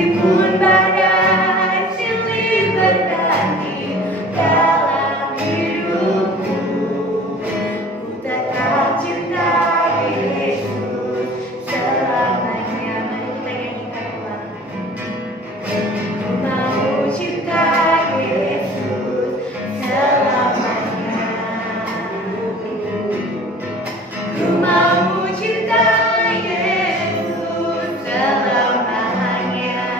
Meskipun badai silih berganti dalam hidupku, ku tetap cinta Yesus selamanya. Ku mau cinta Yesus selamanya. Ku mau cinta Yesus selamanya.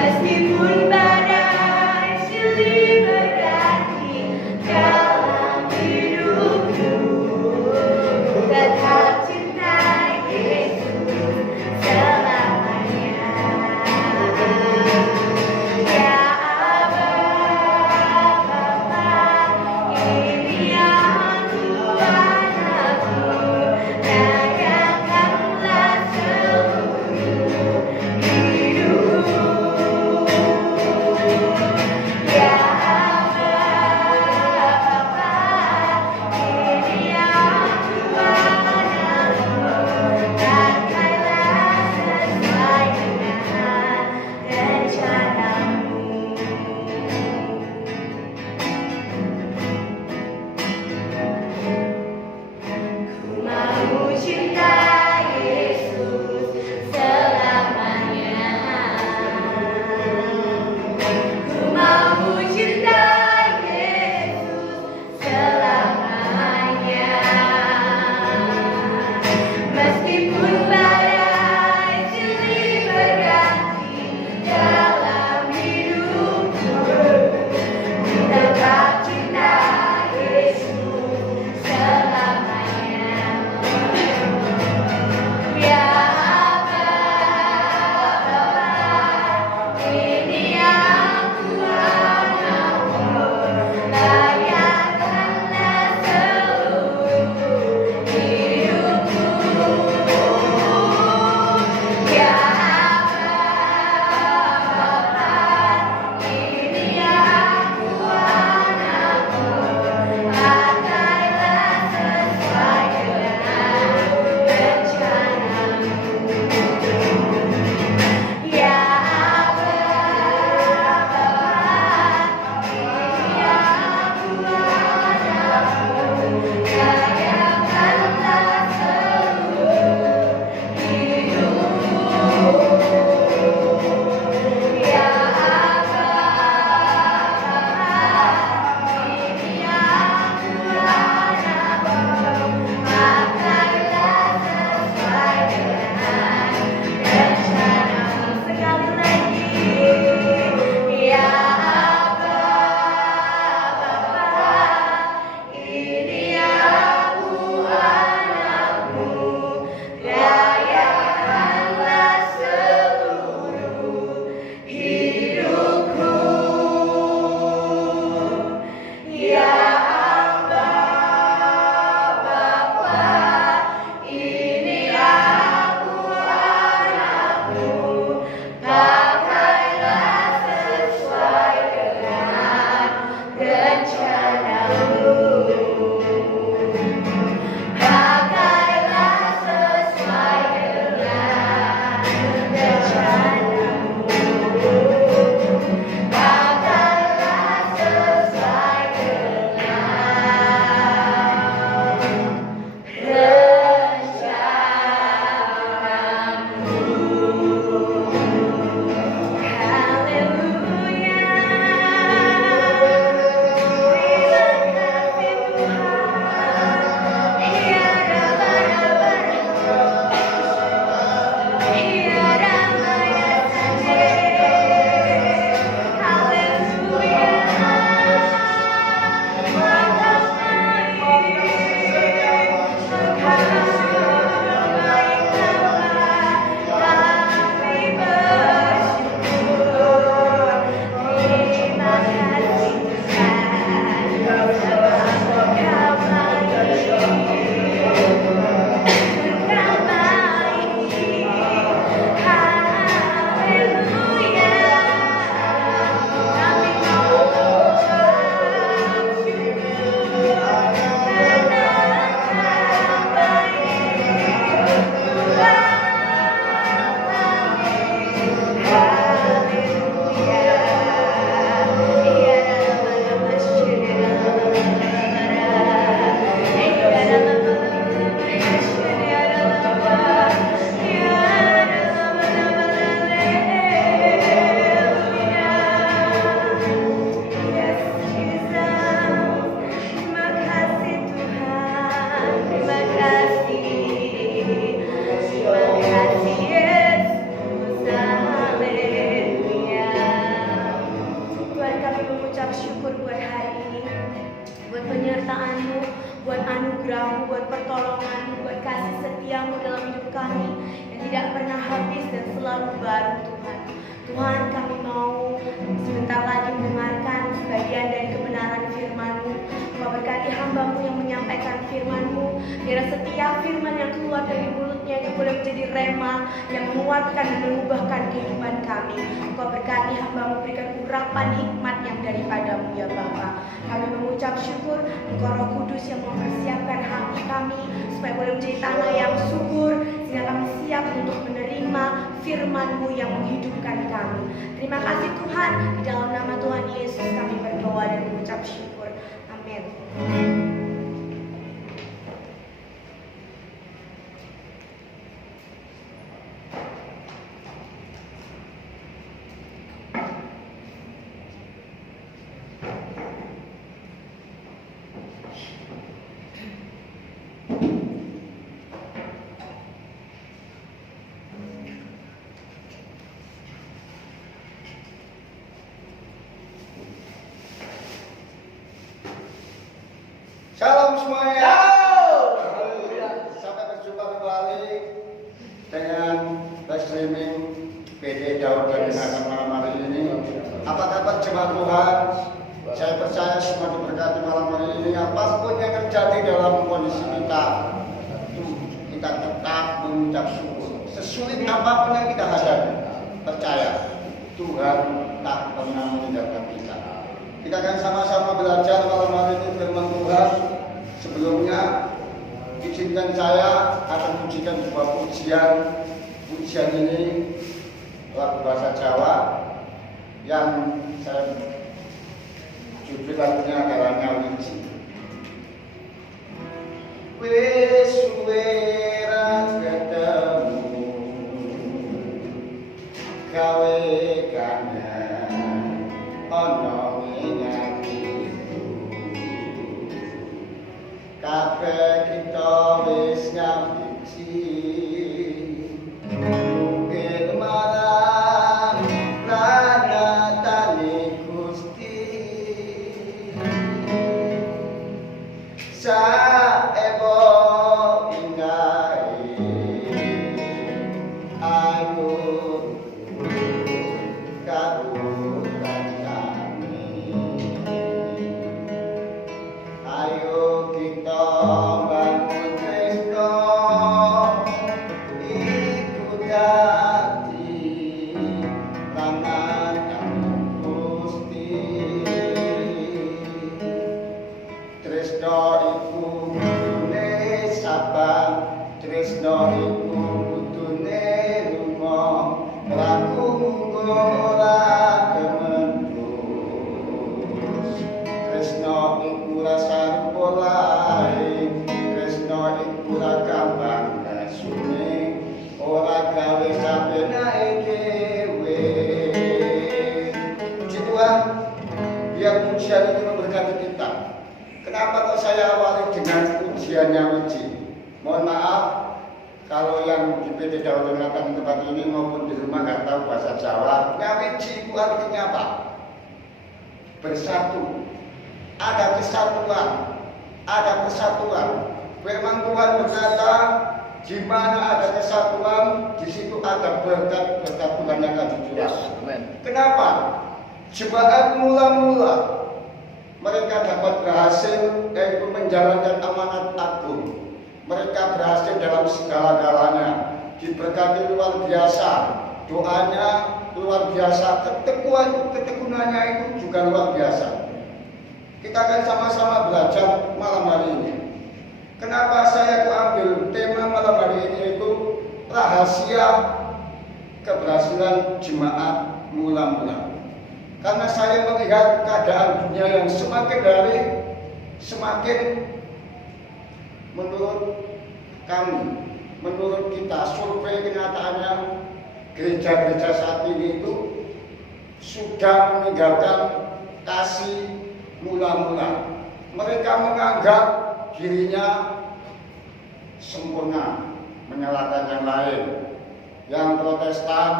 Meskipun badai silih berganti dalam hidupku, ku tetap cinta Yesus selamanya. Ya Aba, Bapa, ini aku anakmu, layakanlah seluruh hidup. Ya Aba, Bapa, ini aku anakmu, pakailah sesuai dengan rencanamu. Ku mau cinta Yesus selamanya. Ku mau cinta Yesus selamanya. Meskipun badai silih berganti dalam hidupku, ku tetap cinta Yesus selamanya. setia-Mu dalam hidup kami yang tidak pernah habis dan selalu baru Tuhan. Tuhan, kami mau sebentar lagi mendengarkan sebagian dari kebenaran firman-Mu. Engkau berkati hamba-Mu yang menyampaikan firman-Mu. Biar setiap firman yang keluar dari mulutnya itu boleh menjadi rema yang menguatkan dan mengubahkan kehidupan kami. Engkau berkati hamba-Mu, berikan urapan hikmat yang daripada-Mu ya Bapa. Kami mengucap syukur Engkau Roh Kudus yang mempersiapkan hati kami supaya boleh menjadi tanah yang subur, sehingga kami siap untuk menerima firman-Mu yang menghidupkan kami. Terima kasih Tuhan, di dalam nama Tuhan Yesus kami berdoa dan mengucap syukur. Amin. Shalom semuanya. Sampai berjumpa kembali dengan live streaming PD Daud dan Dengarkan malam hari ini. Apa kabar jemaat Tuhan? Saya percaya semua diberkati malam hari ini. Apapun yang terjadi dalam kondisi kita, kita tetap mengucap syukur. Sesulit apapun yang kita hadapi, percaya Tuhan tak pernah meninggalkan kita. Kita akan sama-sama belajar malam hari ini firman Tuhan. Sebelumnya, izinkan saya akan pujikan sebuah pujian. Pujian ini lagu bahasa Jawa yang saya judul lagunya adalah Nyawiji. Wis suwe ra ketemu gawe kangen ono kabeh kita wis nyawiji mungkin marang ranatane Gusti saebo ingae ayo karo kancane ayo kita bangun tresno iku dadi tangan Gusti tresno iku kudune sabar tresno iku kudune lunga laku ora kementus tresno iku rasa polai tresno iku ora gampang kasune ora gawe sabenake dhewe. Puji Tuhan, biar pujian ini memberkati kita. Kenapa kok saya awali dengan pujian Nyawiji? Mohon maaf kalau yang di PD Daud Dengarkan tempat ini maupun di rumah nggak tahu bahasa Jawa. Nyawiji itu artinya apa? Bersatu. Ada kesatuan, ada persatuan. Firman Tuhan berkata, di mana ada kesatuan, di situ ada berkat-berkat Tuhan yang akan dicurah. Kenapa? Jemaat mula-mula mereka dapat berhasil yaitu menjalankan amanat agung. Mereka berhasil dalam segala-galanya, diberkati luar biasa, doanya luar biasa, ketekunannya itu juga luar biasa. Kita akan sama-sama belajar malam hari ini. Kenapa saya ambil tema malam hari ini yaitu rahasia keberhasilan jemaat mula-mula. Karena saya melihat keadaan dunia yang semakin hari semakin menurut kami, menurut kita, survei kenyataannya gereja-gereja saat ini itu sudah meninggalkan kasih mula-mula. Mereka menganggap dirinya sempurna, menyalahkan yang lain. Yang Protestan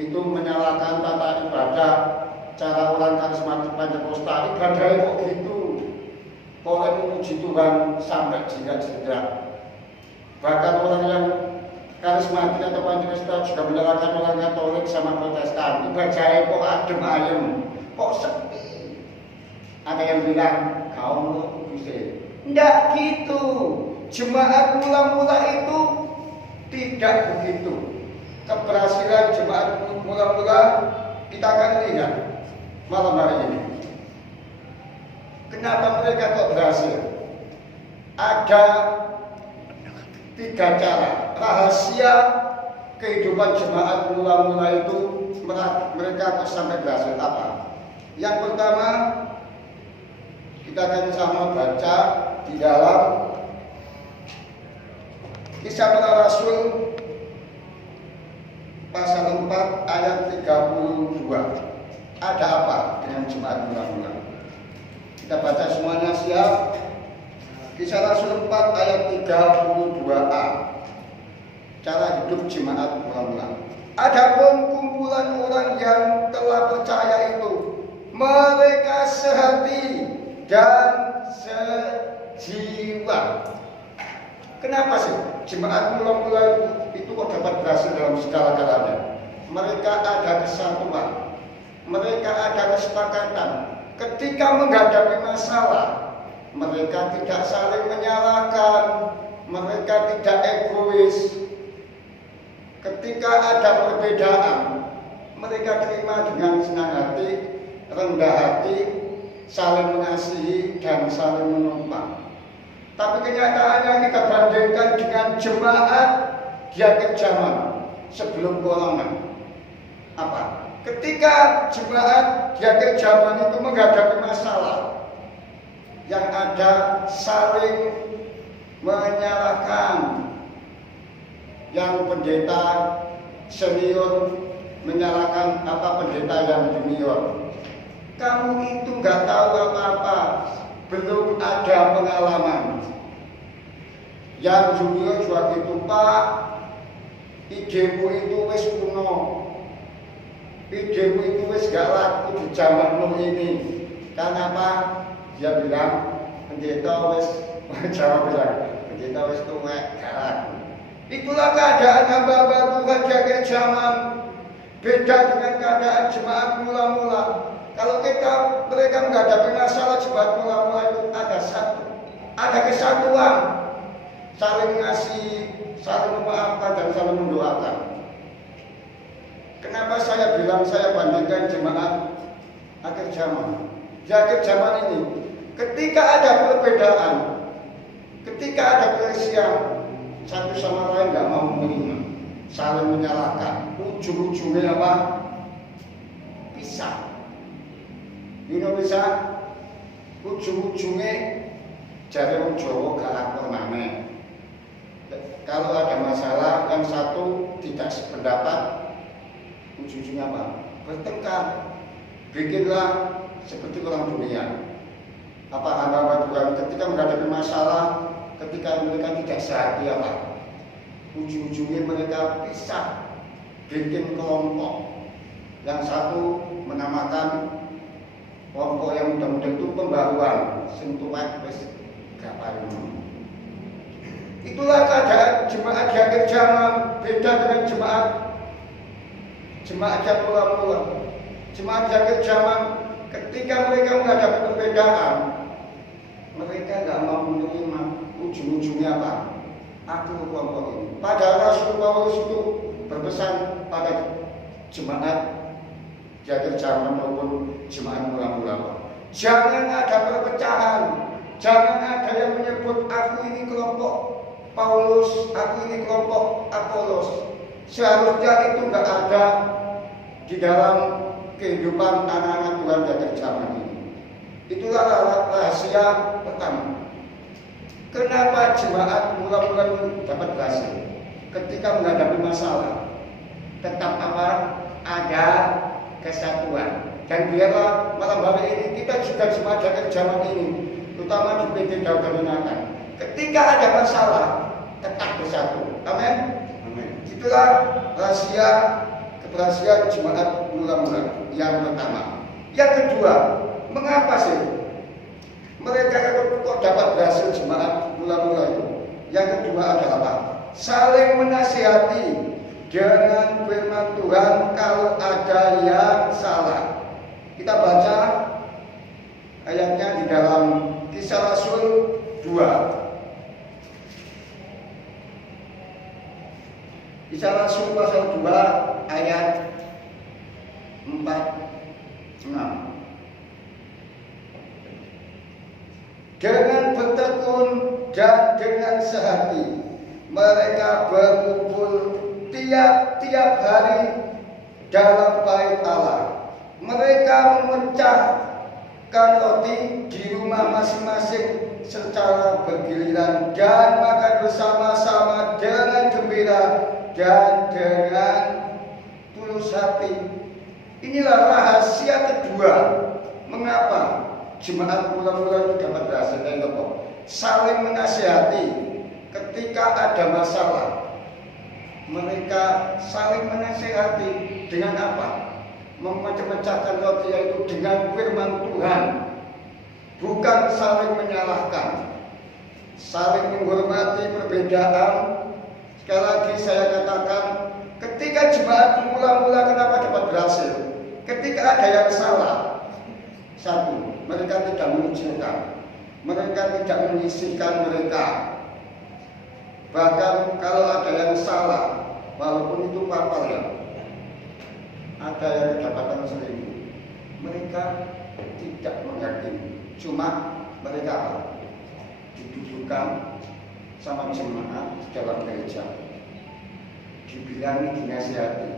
itu menyalahkan tata ibadah, cara orang karismatik Pentakosta, ibadahnya kok gitu, boleh memuji Tuhan sampai jika-jika. Bahkan orang yang karismatik atau Pantekosta juga menyalahkan orang Katolik sama Protestan. Ibadahnya kok adem ayem, kok sepi. Ada yang bilang kaum lu bisa. Tidak gitu. Jemaat mula-mula itu tidak begitu. Keberhasilan jemaat mula-mula kita akan lihat malam hari ini. Kenapa mereka kok berhasil? Ada 3 cara. Rahasia kehidupan jemaat mula-mula itu mereka kok sampai berhasil apa? Yang pertama, kita akan sama baca di dalam Kisah Para Rasul pasal 4 ayat 32. Ada apa dengan jemaat mula-mula? Kita baca semuanya, siap? Kisah Rasul 4 ayat 32a. Cara hidup jemaat mula-mula. Adapun kumpulan orang yang telah percaya itu, mereka sehati dan sejiwa. Kenapa sih jemaat mula-mula itu kok dapat berhasil dalam segala galanya? Mereka ada kesatuan, mereka ada kesepakatan. Ketika menghadapi masalah, mereka tidak saling menyalahkan, mereka tidak egois. Ketika ada perbedaan, mereka terima dengan senang hati, rendah hati, saling mengasihi dan saling menumpang. Tapi kenyataannya kita bandingkan dengan jemaat di akhir zaman sebelum corona. Apa? Ketika jemaat di akhir zaman itu menghadapi masalah, yang ada saling menyalahkan. Yang pendeta senior menyalahkan pendeta yang junior. Kamu itu nggak tahu apa-apa, belum ada pengalaman. Yang junior juga gitu, Pak, idemu itu wis kuno, idemu itu wis gak laku di zamanmu ini. Karena apa? Dia bilang, pendeta wis, jawab bilang, pendeta wis tuwek gak laku. Itulah keadaan hamba-hamba Tuhan di akhir zaman. Beda dengan keadaan jemaat mula-mula. Kalau mereka menghadapi masalah, jemaat mula-mula itu ada kesatuan, saling ngasih, saling memaafkan dan saling mendoakan. Kenapa saya bilang saya bandingkan jemaat akhir zaman? Di akhir zaman ini, ketika ada perbedaan, ketika ada perselisihan, satu sama lain nggak mau menerima, saling menyalahkan, ujung-ujungnya apa? Pisah. Indonesia ujung-ujungnya jare wong Jawa gak lapor maneh. Kalau ada masalah yang satu tidak sependapat, ujung-ujungnya apa? Bertengkar. Bikinlah seperti orang dunia. Apa hamba Tuhan ketika menghadapi masalah, ketika mereka tidak sehati apa? Ujung-ujungnya mereka pisah, bikin kelompok. Yang satu menamakan kelompok yang mudah-mudah itu pembaruan, sentuhan wis gak paling. Itulah keadaan jemaat di akhir zaman, beda dengan jemaat yang mula-mula. Jemaat di akhir zaman, ketika mereka menghadapi perbedaan, mereka gak mau menerima. Ujung-ujungnya apa? Aku kelompok ini. Padahal Rasul Paulus itu berpesan pada jemaat di akhir zaman maupun jemaat mula-mula. Jangan ada perpecahan, jangan ada yang menyebut aku ini kelompok Paulus, aku ini kelompok Apolos. Seharusnya itu nggak ada di dalam kehidupan anak-anak Tuhan di akhir zaman ini. Itulah rahasia pertama. Kenapa jemaat mula-mula dapat berhasil? Ketika menghadapi masalah, tetap apa? Ada kesatuan. Dan biarlah malam hari ini kita juga jemaat di akhir zaman ini, terutama di PT Daud dan Yonatan, ketika ada masalah tetap bersatu. Amin. Itulah rahasia keberhasilan jemaat mula-mula yang pertama. Yang kedua, mengapa sih mereka kok dapat berhasil jemaat mula-mula itu? Yang kedua adalah apa? Saling menasihati dengan firman Tuhan kalau ada yang salah. Kita baca ayatnya di dalam Kisah Rasul 2. Kisah Rasul pasal 2 ayat 4-6. Dengan bertekun dan dengan sehati mereka berkumpul tiap-tiap hari dalam bait Allah. Mereka memecahkan roti di rumah masing-masing secara bergiliran dan makan bersama-sama dengan gembira dan dengan tulus hati. Inilah rahasia kedua mengapa jemaat mula-mula itu dapat berhasil. Saling menasihati ketika ada masalah. Mereka saling menasihati dengan apa? Memecah-mecahkan roti yaitu dengan firman Tuhan. Bukan saling menyalahkan. Saling menghormati perbedaan. Sekali lagi saya katakan, ketika jemaat mula-mula kenapa dapat berhasil? Ketika ada yang salah, satu, mereka tidak mengucilkan, mereka tidak menyisihkan mereka. Bahkan kalau ada yang salah, walaupun itu papal ya, ada yang kedapatan 1000, mereka tidak menghakimi, cuma mereka didudukkan sama jemaat di dalam gereja, dibilangi, dinasihati,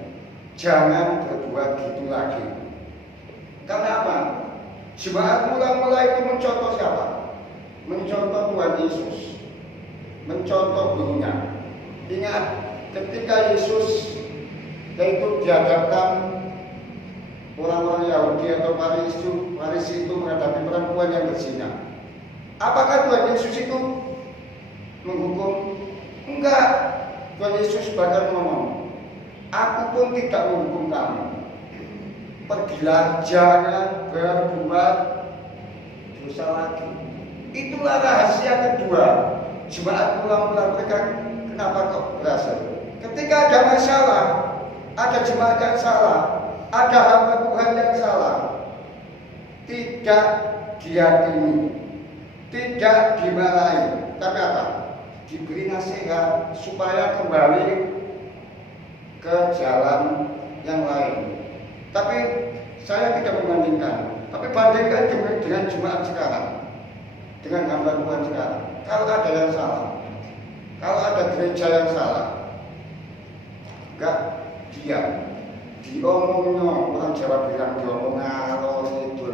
jangan berbuat gitu lagi. Karena apa? Jemaat mula-mula itu mencontoh siapa? Mencontoh Tuhan Yesus, mencontoh gurunya. Ingat, ketika Yesus yaitu dihadapkan orang-orang Yahudi atau Farisi itu menghadapi perempuan yang berzina, apakah Tuhan Yesus itu menghukum? Enggak. Tuhan Yesus bahkan ngomong, aku pun tidak menghukum kamu. Pergilah, jangan berbuat dosa lagi. Itulah rahasia kedua jemaat mula-mula mereka kenapa kok berhasil. Ketika ada masalah, ada jemaat yang salah, ada hamba Tuhan yang salah, tidak dihakimi, tidak dimarahi, tapi apa? Diberi nasihat supaya kembali ke jalan yang lain. Tapi saya tidak membandingkan, tapi bandingkan dengan jemaat sekarang, dengan hamba Tuhan sekarang. Kalau ada yang salah, kalau ada gereja yang salah, enggak diam, diomongnya. Orang Jawa bilang diomong ngalor itu,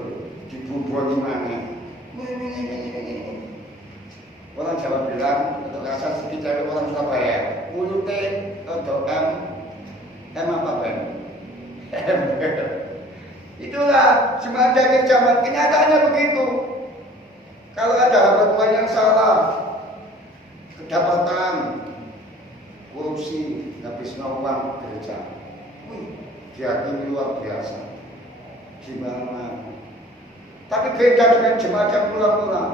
dibubur mana. Orang Jawa bilang, untuk rasa sedikit orang Surabaya, mulutnya atau apa Ben? Itulah jemaat dari zaman. Kenyataannya begitu. Kalau ada hamba Tuhan yang salah, kedapatan korupsi, habis uang gereja, dihakimi luar biasa. Gimana? Tapi beda dengan jemaat yang mula-mula.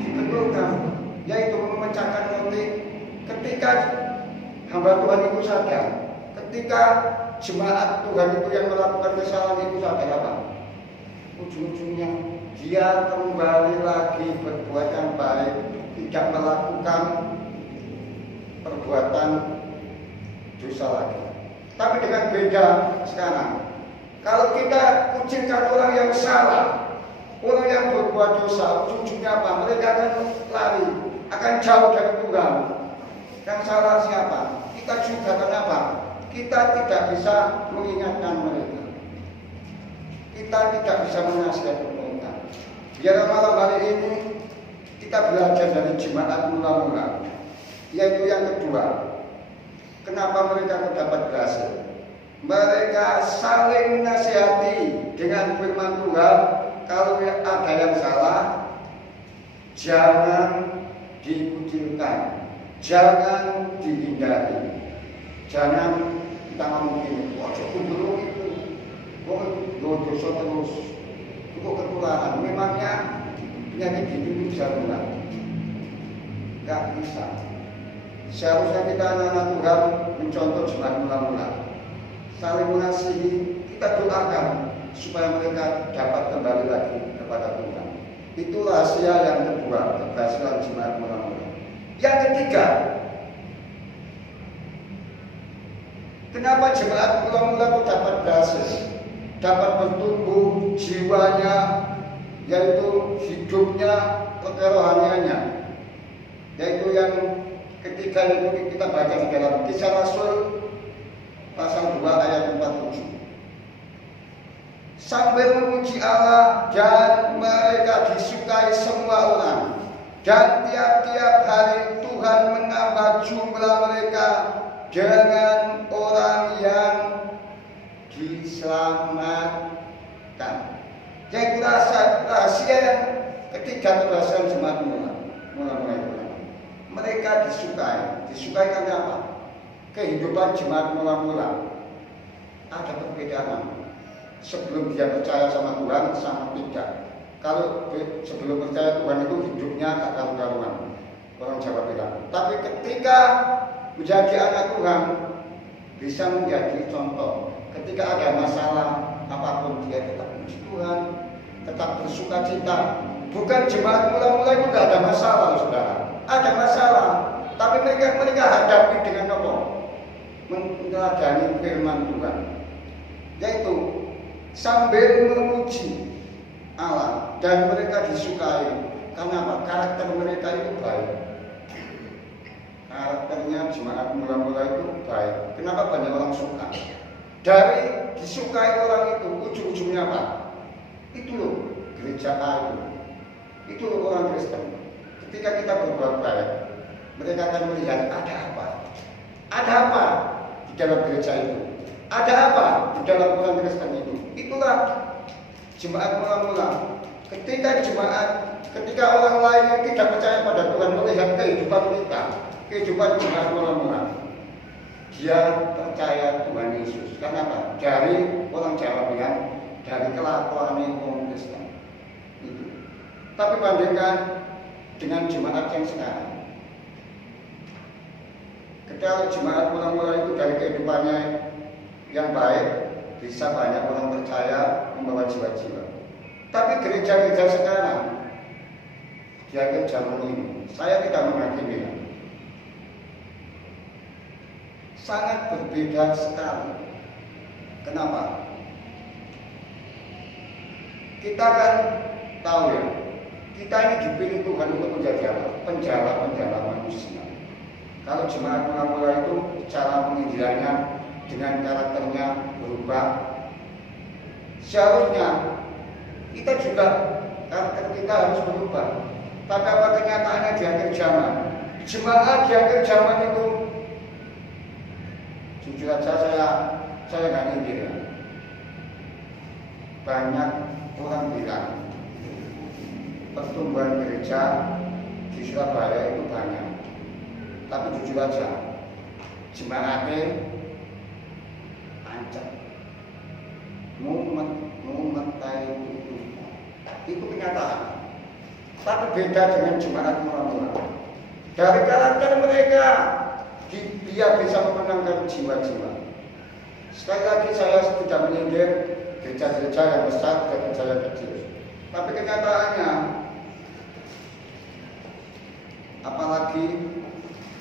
Dibenturkan, yaitu memecahkan roti. Ketika hamba Tuhan itu sadar, ketika jemaat Tuhan itu yang melakukan kesalahan itu sadar apa? Ujung-ujungnya dia kembali lagi berbuat yang baik, tidak melakukan perbuatan dosa lagi. Tapi dengan beda sekarang, kalau kita kucilkan orang yang salah, orang yang berbuat dosa, ujung-ujungnya apa? Mereka akan lari, akan jauh dari Tuhan. Yang salah siapa? Kita juga. Kenapa? Kita tidak bisa mengingatkan mereka. Kita tidak bisa menasihati mereka. Biar malam hari ini kita belajar dari jemaat mula-mula, yaitu yang kedua. Kenapa mereka dapat berhasil? Mereka saling menasihati dengan firman Tuhan. Kalau ada yang salah, jangan dikucilkan, jangan dihindari, jangan kita ngomong gini, wah cukup dulu itu, wah dosa terus, itu ketularan. Memangnya penyakit hidup itu bisa nular. Gak bisa. Seharusnya kita anak-anak Tuhan mencontoh jemaat mula-mula. Saling mengasihi, kita doakan supaya mereka dapat kembali lagi kepada Tuhan. Itu rahasia yang kedua, keberhasilan jemaat mula-mula. Yang ketiga, kenapa jemaat mula-mula itu dapat berhasil, dapat bertumbuh jiwanya, yaitu hidupnya, kerohaniannya, yaitu yang ketiga itu kita baca di dalam Kisah Rasul pasal 2 ayat 47. Sambil memuji Allah dan mereka disukai semua orang, dan tiap-tiap hari Tuhan menambah jumlah mereka dengan orang yang diselamatkan. Jadi rahasia yang ketiga keberhasilan jemaat mula-mula itu. Mereka disukai karena apa? Kehidupan jemaat mula-mula ada perbedaan. Sebelum dia percaya sama Tuhan sama tidak. Kalau sebelum percaya Tuhan itu hidupnya tak karu-karuan, orang Jawa bilang. Tapi ketika menjadi anak Tuhan bisa menjadi contoh. Ketika ada masalah apapun dia tetap puji Tuhan, tetap bersuka cita. Bukan jemaat mula-mula itu tidak ada masalah, saudara. Ada masalah, tapi mereka hadapi dengan apa? Meneladani firman Tuhan, yaitu sambil memuji Allah dan mereka disukai. Karena apa? Karakter mereka itu baik. Karakternya jemaat mula-mula itu baik. Kenapa banyak orang suka? Dari disukai orang itu ujung-ujungnya apa? Itu loh gereja A itu loh orang Kristen. Ketika kita berbuat baik, mereka akan melihat ada apa? Ada apa di dalam gereja itu? Ada apa di dalam orang Kristen itu? Itulah jemaat mula-mula. Ketika orang lain yang tidak percaya pada Tuhan melihat kehidupan kita, kehidupan jemaat mula-mula, dia percaya Tuhan Yesus. Kenapa? Dari orang Jawa bilang, dari kelakuan orang Kristen. Itu. Tapi bandingkan dengan jemaat yang sekarang. Ketika jemaat mula-mula itu dari kehidupannya yang baik, bisa banyak orang percaya, membawa jiwa-jiwa. Tapi gereja-gereja sekarang di akhir zaman ini, saya tidak menghakimi, sangat berbeda sekali. Kenapa? Kita kan tahu ya, kita ini dipilih Tuhan untuk menjadi apa? Penjala-penjala manusia. Kalau jemaat mula-mula itu cara penginjilannya dengan karakternya berubah, seharusnya kita juga karakter kita harus berubah. Tapi apa kenyataannya di akhir zaman? Jemaat di akhir zaman itu, jujur saja saya nggak nyindir ya. Banyak orang bilang pertumbuhan gereja di Surabaya itu banyak. Tapi jujur aja, jemaatnya ancam, mumet itu kenyataan. Tapi beda dengan jemaat mula-mula. Dari karakter mereka, dia bisa memenangkan jiwa-jiwa. Sekali lagi saya tidak menyindir gereja-gereja yang besar dan gereja yang kecil. Tapi kenyataannya, apalagi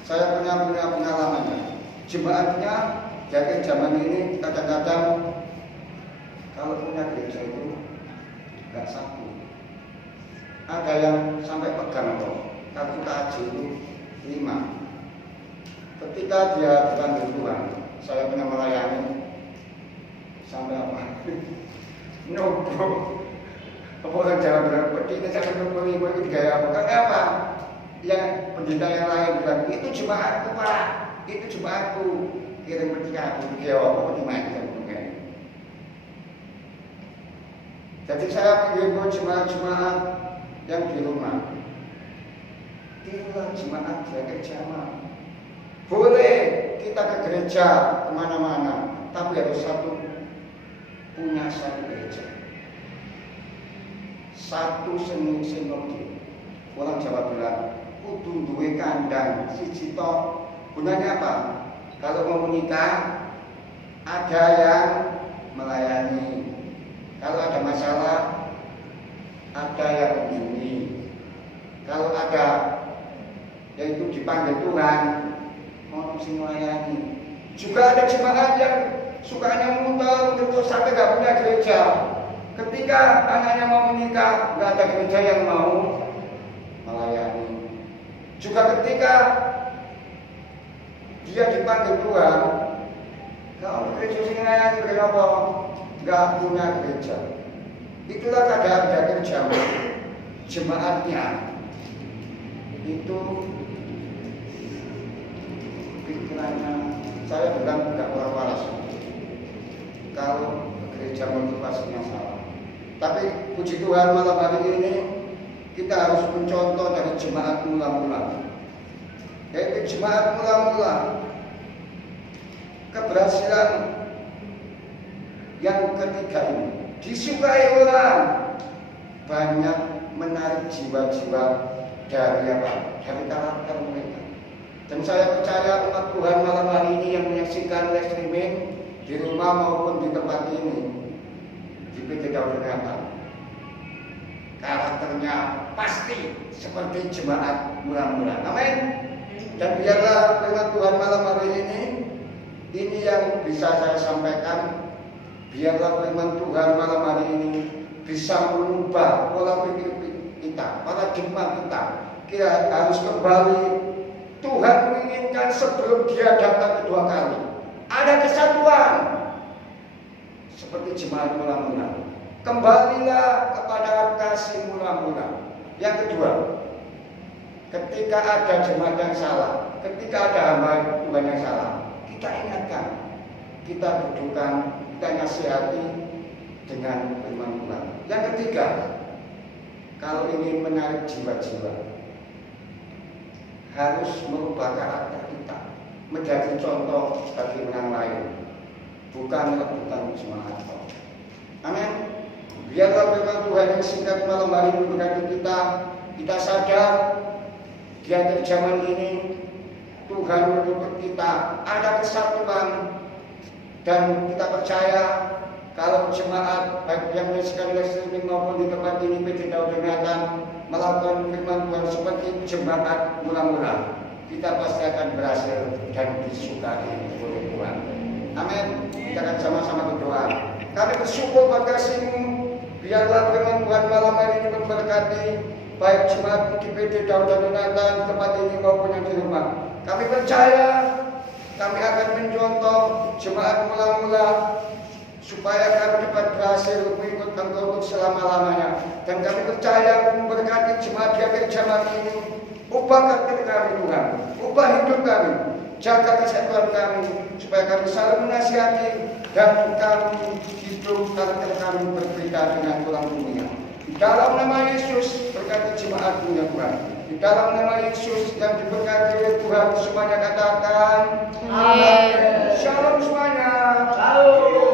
saya punya pengalamannya. Jemaatnya dari zaman ini kadang-kadang kalau punya gereja itu nggak satu. Ada yang sampai pegang loh, kartu KJ itu 5. Ketika dia dipanggil Tuhan, saya pernah melayani sampai apa? Nopo. Apa orang Jawa bilang, "Peti ini sampai 25 itu gaya apa?" Karena apa? Yang pendeta yang lain bilang, "Itu jemaatku Pak, itu jemaatku." Kirim peti aku, gaya apa? Peti mati sama mungkin. Jadi saya mengimbau jemaat-jemaat yang di rumah, tirulah jemaat di akhir zaman. Boleh kita ke gereja kemana-mana, tapi harus punya satu gereja, satu sinode. Orang Jawa bilang kudu duwe kandang siji tok. Gunanya apa? Kalau mau menikah ada yang melayani. Kalau ada masalah ada yang menjuni. Kalau ada yaitu dipanggil Tuhan, orang sing melayani. Juga ada jemaat yang sukanya muter gitu sampai gak punya gereja. Ketika anaknya mau menikah, gak ada gereja yang mau melayani. Juga ketika dia dipanggil Tuhan, kalau gereja sing melayani kenapa? Gak punya gereja. Itulah keadaan dari jemaatnya. Itu pikirannya saya bilang tidak kurang waras kalau gereja motivasinya salah. Tapi puji Tuhan malam hari ini kita harus mencontoh dari jemaat mula-mula, yaitu jemaat mula-mula. Keberhasilan yang ketiga ini disukai orang, banyak menarik jiwa-jiwa dari apa? Dari karakter mereka. Dan saya percaya umat Tuhan malam hari ini yang menyaksikan live streaming di rumah maupun di tempat ini, di PT Daud Nathan, karakternya pasti seperti jemaat mula-mula. Amin. Dan biarlah firman Tuhan malam hari ini yang bisa saya sampaikan. Biarlah firman Tuhan malam hari ini bisa mengubah pola pikir kita, paradigma kita. Kita harus kembali. Tuhan menginginkan sebelum dia datang kedua kali ada kesatuan seperti jemaat mula-mula. Kembalilah kepada kasih mula-mula. Yang kedua, ketika ada jemaat yang salah, ketika ada hamba Tuhan yang salah, kita ingatkan, kita dudukkan, kita nasihati dengan firman Tuhan. Yang ketiga, kalau ingin menarik jiwa-jiwa, harus merubah karakter kita menjadi contoh bagi orang lain, bukan rebutan jemaat. Amin. Biarlah firman Tuhan yang singkat malam hari ini memberkati kita sadar di akhir zaman ini Tuhan menuntut kita ada kesatuan, dan kita percaya kalau jemaat baik yang menyaksikan live streaming maupun di tempat ini PT Daud Nathan melakukan firman Tuhan seperti jemaat mula-mula, kita pasti akan berhasil dan disukai oleh Tuhan. Amin. Kita akan sama-sama berdoa. Kami bersyukur buat kasih-Mu. Biarlah firman Tuhan malam hari ini memberkati baik jemaat di PT Daud Nathan di tempat ini maupun yang di rumah. Kami percaya kami akan mencontoh jemaat mula-mula supaya kami dapat berhasil mengikut Engkau untuk selama-lamanya. Dan kami percaya memberkati jemaat di akhir zaman ini. Ubah karakter kami Tuhan, ubah hidup kami, jaga kesehatan kami, supaya kami selalu menasihati dan kami hidup karakter kami berbeda dengan orang dunia. Di dalam nama Yesus berkati jemaat-Mu ya Tuhan. Di dalam nama Yesus yang diberkati oleh Tuhan semuanya katakan amin. Shalom semuanya. Shalom.